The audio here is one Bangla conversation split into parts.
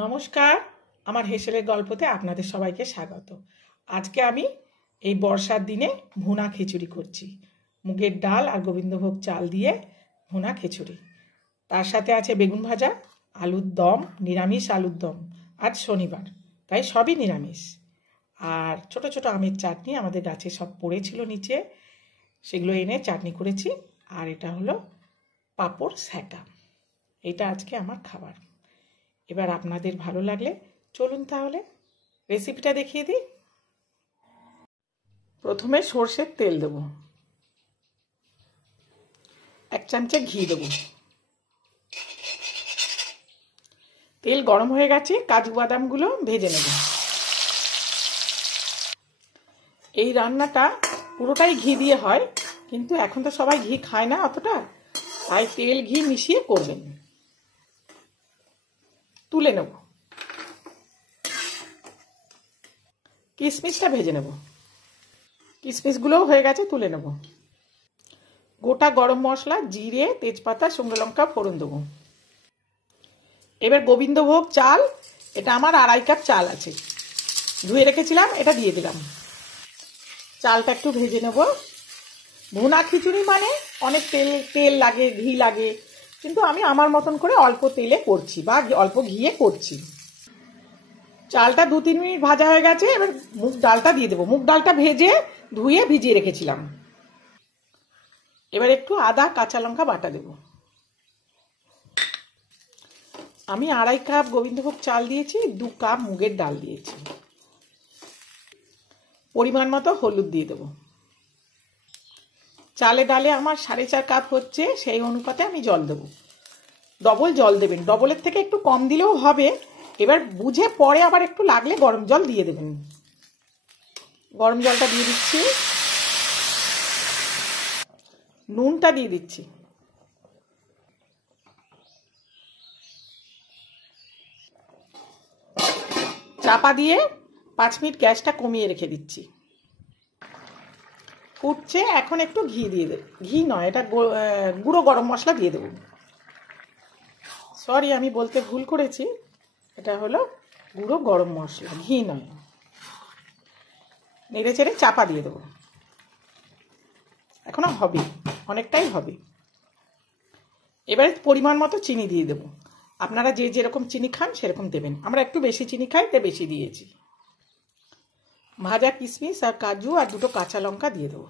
নমস্কার, আমার হেসেলের গল্পতে আপনাদের সবাইকে স্বাগত। আজকে আমি এই বর্ষার দিনে ভুনা খিচুড়ি করছি। মুগের ডাল আর গোবিন্দভোগ চাল দিয়ে ভুনা খিচুড়ি। তার সাথে আছে বেগুন ভাজা, আলুর দম, নিরামিষ আলুর দম। আজ শনিবার, তাই সবই নিরামিষ। আর ছোট ছোট আমের চাটনি আমাদের গাছে সব পড়েছিল নিচে, সেগুলো এনে চাটনি করেছি। আর এটা হলো পাঁপড় সেঁকা। এটা আজকে আমার খাবার। এবার আপনাদের ভালো লাগলে চলুন তাহলে রেসিপিটা দেখিয়ে দিই। প্রথমে সর্ষের তেল দেব, 1 চামচে ঘি দেব। তেল গরম হয়ে গেছে, কাজু বাদামগুলো ভেজে নেব। এই রান্নাটা পুরোটাই ঘি দিয়ে হয়, কিন্তু এখন তো সবাই ঘি খায় না অতটা, তাই তেল ঘি মিশিয়ে করবেন। তুলে নেব। কিশমিশটা ভেজে নেব। কিশমিশগুলোও হয়ে গেছে, তুলে নেব। গোটা গরম মশলা, জিরে, তেজপাতা, শুকনো লঙ্কা ফোড়ন দেবো। এবার গোবিন্দভোগ চাল, এটা আমার 2.5 কাপ চাল আছে, ধুয়ে রেখেছিলাম, এটা দিয়ে দিলাম। চালটা একটু ভেজে নেব। ভুনা খিচুড়ি মানে অনেক তেল লাগে, ঘি লাগে, কিন্তু আমি আমার মতন করে অল্প তেলে করছি বা অল্প ঘিয়ে করছি। চালটা 2-3 মিনিট ভাজা হয়ে গেছে। এবার মুগ ডালটা দিয়ে দেবো। মুগ ডালটা ভেজে ধুয়ে ভিজিয়ে রেখেছিলাম। এবার একটু আদা কাঁচা লঙ্কা বাটা দেব। আমি 2.5 কাপ গোবিন্দভোগ চাল দিয়েছি, 2 কাপ মুগের ডাল দিয়েছি। পরিমাণ মতো হলুদ দিয়ে দেবো। চালে ডালে আমার 4.5 কাপ হচ্ছে, সেই অনুপাতে আমি জল দেবো। ডবল জল দেবেন, ডবলের থেকে একটু কম দিলেও হবে। এবার বুঝে পরে আবার একটু লাগলে গরম জল দিয়ে দেবেন। গরম জলটা দিয়ে দিচ্ছি। নুনটা দিয়ে দিচ্ছি। চাপা দিয়ে 5 মিনিট গ্যাসটা কমিয়ে রেখে দিচ্ছি। ফুটছে, এখন একটু ঘি দিয়ে দেব। ঘি নয়, এটা গুঁড়ো গরম মশলা দিয়ে দেব। সরি, আমি বলতে ভুল করেছি, এটা হলো গুঁড়ো গরম মশলা, ঘি নয়। নেড়ে চেড়ে চাপা দিয়ে দেবো। এখনো হবে, অনেকটাই হবে। এবারে পরিমাণ মতো চিনি দিয়ে দেবো। আপনারা যে যেরকম চিনি খান সেরকম দেবেন। আমরা একটু বেশি চিনি খাই, তাই বেশি দিয়েছি। ভাজা কিশমিশ আর কাজু আর 2টো কাঁচা লঙ্কা দিয়ে দেবো।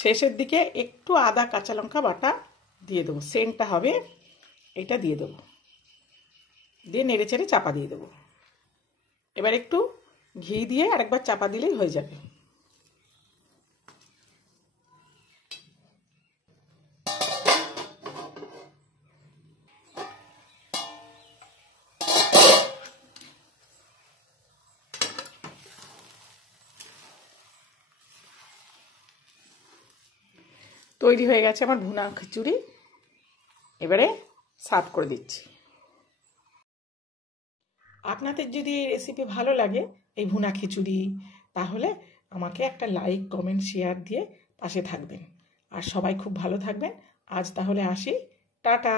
শেষের দিকে একটু আদা কাঁচা লঙ্কা বাটা দিয়ে দেবো, সেন্টটা হবে, এটা দিয়ে দেবো। দিয়ে নেড়ে চেড়ে চাপা দিয়ে দেবো। এবার একটু ঘি দিয়ে আরেকবার চাপা দিলেই হয়ে যাবে। তৈরি হয়ে গেছে আমার ভুনা খিচুড়ি। এবারে সার্ভ করে দিচ্ছি। আপনাদের যদি এই রেসিপি ভালো লাগে, এই ভুনা খিচুড়ি, তাহলে আমাকে একটা লাইক, কমেন্ট, শেয়ার দিয়ে পাশে থাকবেন। আর সবাই খুব ভালো থাকবেন। আজ তাহলে আসি, টাটা।